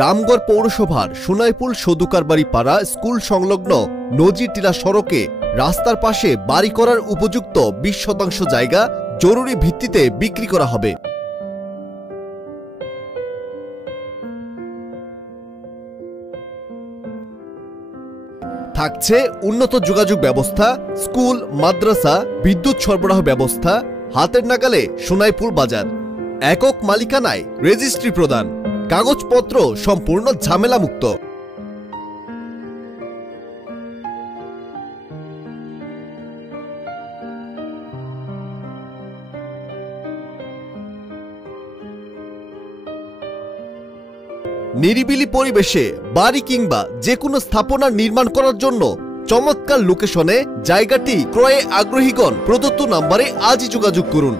রামগড় পৌরসভার সোনাইপুল সদুকারবাড়ি পাড়া স্কুল সংলগ্ন নজিরটিলা সড়কে রাস্তার পাশে বাড়ি করার উপযুক্ত 20% জায়গা জরুরি ভিত্তিতে বিক্রি করা হবে। থাকছে উন্নত যোগাযোগ ব্যবস্থা, স্কুল, মাদ্রাসা, বিদ্যুৎ সরবরাহ ব্যবস্থা, হাতের নাগালে সোনাইপুল বাজার, একক মালিকানায় রেজিস্ট্রি প্রদান, কাগজপত্র সম্পূর্ণ ঝামেলামুক্ত। নিরিবিলি পরিবেশে বাড়ি কিংবা যে কোনো স্থাপনা নির্মাণ করার জন্য চমৎকার লোকেশনে জায়গাটি ক্রয়ে আগ্রহীগণ প্রদত্ত নম্বরে আজই যোগাযোগ করুন।